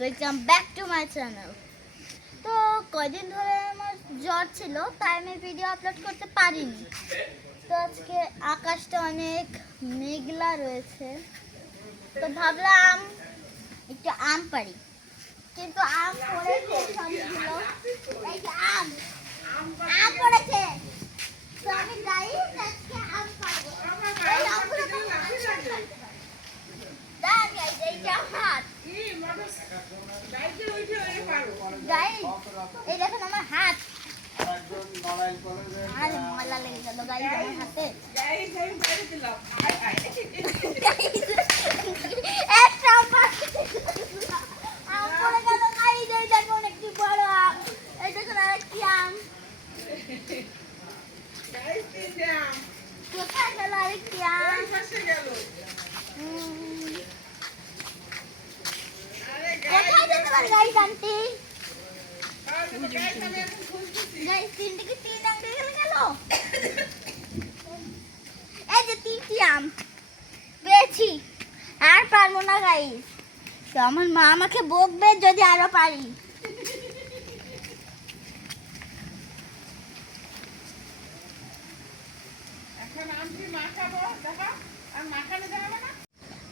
Welcome back to my channel. তো কয়দিন ধরে আমার জ্বর ছিল, তাই আমি ভিডিও আপলোড করতে পারিনি। তো আজকে আকাশটা অনেক মেঘলা রয়েছে, তো ভাবলাম একটু আম পারি, কিন্তু আম পড়েছে সবগুলো। এই যে আম আম পড়েছে, তো আমি যাই আজকে আম পারবো। এই আমগুলো তো এই যে হাত এই দেখুন আমার হাত, আর ময়লা লেগে গেল গাইস আমার হাতে। একটা আম পড়ে গেল গাইস, এই দেখুন একটি বড় আম, এই দেখুন আরেকটি আম। কোথায় গেল আরেকটি আম? কোথায় যেতে পারে গাইস আন্টি? গাইস তিনটে কি তিন আঙ্গুল গেল? এই যে তিনটি আম পেয়েছি, আর পারবো না গাইস। তো আমার মা আমাকে বকবে যদি আরো পারি।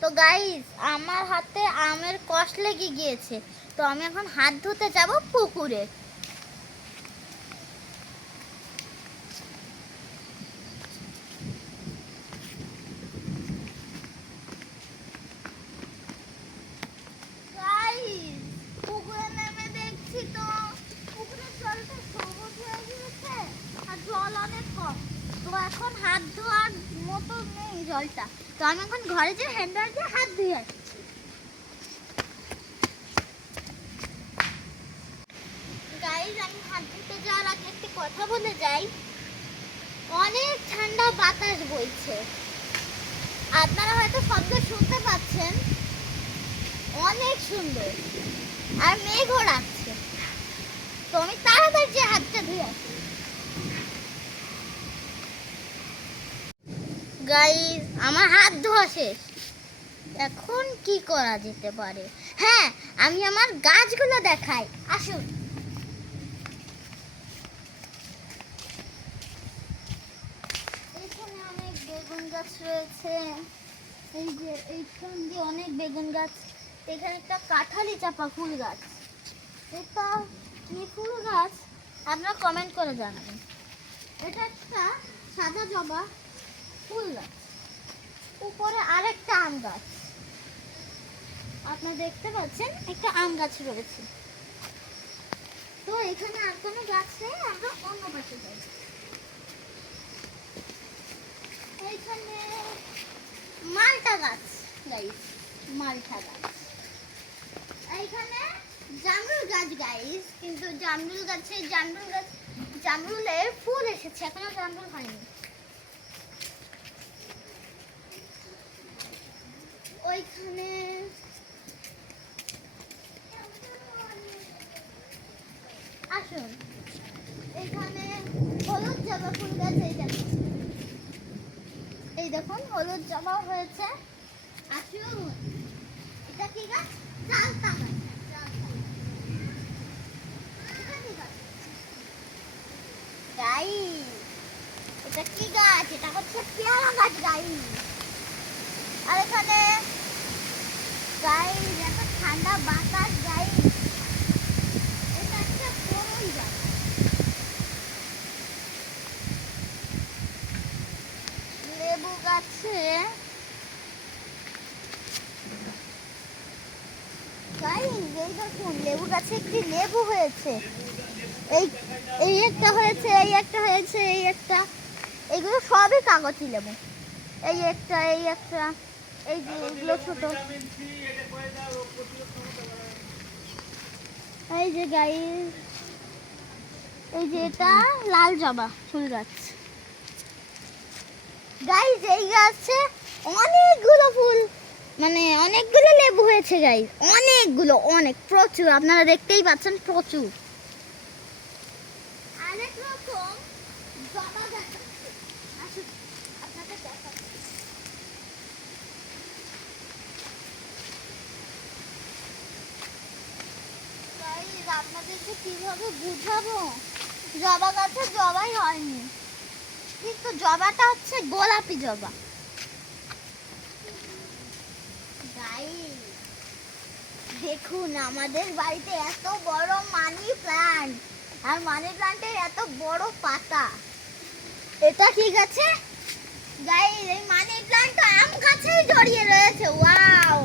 তো গাইস আমার হাতে আমের কষ লেগে গিয়েছে, তো আমি এখন হাত ধুতে যাব পুকুরে। গাইস পুকুরে নেমে দেখছি তো পুকুরের জলটা সবুজ হয়ে গিয়েছে আর জল অনেক কম। তো এখন হাত ধোয়ার মতো নেই জলটা, তো আমি এখন ঘরে যে হ্যান্ড ওয়াশ দিয়ে হাত ধুয়ে আসি। গাইস আমি হাত ধুতে যাওয়ার আগে একটি কথা বলে যাই, অনেক ঠান্ডা বাতাস বইছে, আপনারা হয়তো শব্দ শুনতে পাচ্ছেন, অনেক সুন্দর, আর মেঘও রাখছে। তো আমি তাড়াতাড়ি যে হাতটা ধুয়ে আসি। গাইস আমার হাত ধোয়া শেষ, এখন কি করা যেতে পারে? হ্যাঁ, আমি আমার গাছগুলো দেখাই, আসুন। এখানে অনেক বেগুন গাছ রয়েছে, এই যে এইখান দিয়ে অনেক বেগুন গাছ। এখানে একটা কাঁঠালি চাপা ফুল গাছ, এটা কি ফুল গাছ আপনারা কমেন্ট করে জানাবেন। এটা একটা সাদা জবা ফুল গাছ, উপরে আরেকটা আম গাছ, আপনারা দেখতে পাচ্ছেন একটা আম গাছ রয়েছে। তো এখানে আর কোনো গাছ নেই, আমরা অন্য পাশে যাই। এইখানে মালটা গাছ গাইস, মালটা গাছ। এইখানে জামরুল গাছ গাইস, কিন্তু জামরুল গাছ জামরুলের ফুল এসেছে, এখনো জামরুল হয়নি। ওইখানে আসুন, এখানে হলুদ জবা ফুল গাছ, এই দেখুন হলুদ জবা হয়েছে। আসুন, এটা কি গাছ? চালতা গাছ। গাইস এটা কি গাছ? এটা হচ্ছে পেয়ারা গাছ গাইস। আর এখানে গাইস এত ঠান্ডা বাতাস গাইস, এটা একটা বড়ই গাছ। লেবু গাছে গাইস এই দেখুন লেবু গাছে একটি লেবু হয়েছে, এই এই একটা হয়েছে, এই একটা হয়েছে, এই একটা, এগুলো সবই কাগজি লেবু। এই একটা, এই একটা, এই যে এগুলো ছোট। এই যে গাইস এই যে এটা লাল জবা ফুল গাছ গাইস। এই গাছে অনেকগুলো ফুল, মানে অনেকগুলো লেবু হয়েছে গাইস, অনেকগুলো, অনেক প্রচুর, আপনারা দেখতেই পাচ্ছেন প্রচুর। আরেক রকম জবা গাছ আছে, আসুন আপনাদের দেখাচ্ছি। গাইস আপনাদেরকে কিভাবে বুঝাবো, জবা গাছে জবাই হয়নি, কিন্তু জবাটা হচ্ছে গোলাপি জবা। গাইস দেখুন আমাদের বাড়িতে এত বড় মানি প্ল্যান্ট, আর মানি প্ল্যান্টের এত বড় পাতা। এটা কি গাছে গাইস? এই মানি প্ল্যান্ট আম গাছেই জড়িয়ে রয়েছে। ওয়াও,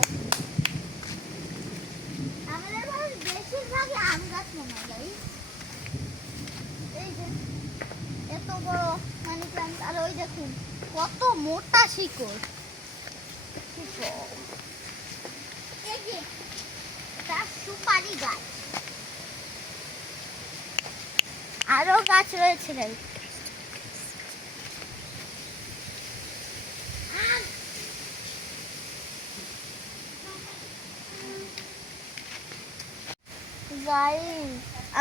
আমাদের বাড়ির বেশিরভাগই আম গাছ মনে হয় গাইস। এই যে এত বড় মানি প্ল্যান্ট, আর ওই দেখুন কত মোটা শিকড়। এই যে এটা সুপারি গাছ, আরো গাছ রয়েছে গাইস। গাইস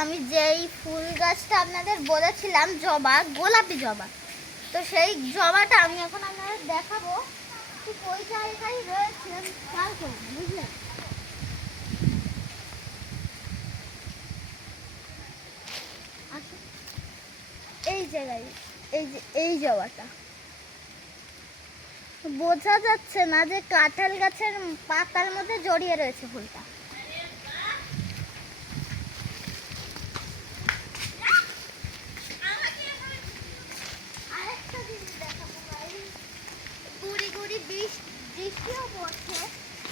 আমি যেই ফুল গাছটা আপনাদের বলেছিলাম জবা, গোলাপি জবা, তো সেই জবাটা আমি এখন আপনাদের দেখাবো ঠিক ওই জায়গায় রয়েছে। খেয়াল করুন, বুঝলেন? এই জায়গায় এই যে এই জবাটা বোঝা যাচ্ছে না যে কাঁঠাল গাছের পাতার মধ্যে জড়িয়ে রয়েছে ফুলটা। আরেকটা জিনিস দেখাবো গাইস, গুড়ি গুড়ি বৃষ্টিও পড়ছে,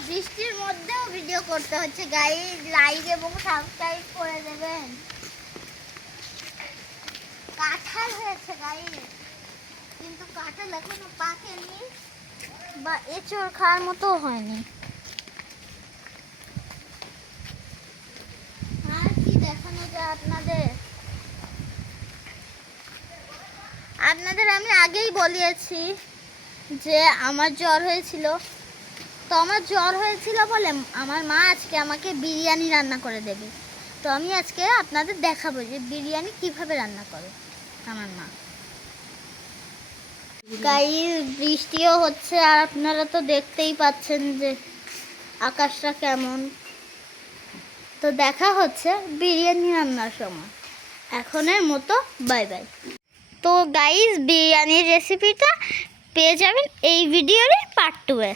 বৃষ্টির মধ্যেও ভিডিও করতে হচ্ছে গাইস। লাইক এবং সাবস্ক্রাইব করে দেবেন। কাঁঠাল হয়েছে গাইস, কিন্তু কাঁঠাল এখনো পাকেনি বা এঁচড় খাওয়ার মতো হয়নি। আর কি দেখানো যায় আপনাদের আমি আগেই বলিয়েছি যে আমার জ্বর হয়েছিল। তো আমার জ্বর হয়েছিল বলে আমার মা আজকে আমাকে বিরিয়ানি রান্না করে দেবে। তো আমি আজকে আপনাদের দেখাবো যে বিরিয়ানি কিভাবে রান্না করে আমার মা। গাইস বৃষ্টিও হচ্ছে, আর আপনারা তো দেখতেই পাচ্ছেন যে আকাশটা কেমন। তো দেখা হচ্ছে বিরিয়ানি রান্নার সময়। এখনের মতো বাই বাই। তো গাইস বিরিয়ানির রেসিপিটা পেয়ে যাবেন এই ভিডিওর পার্ট 2-এ।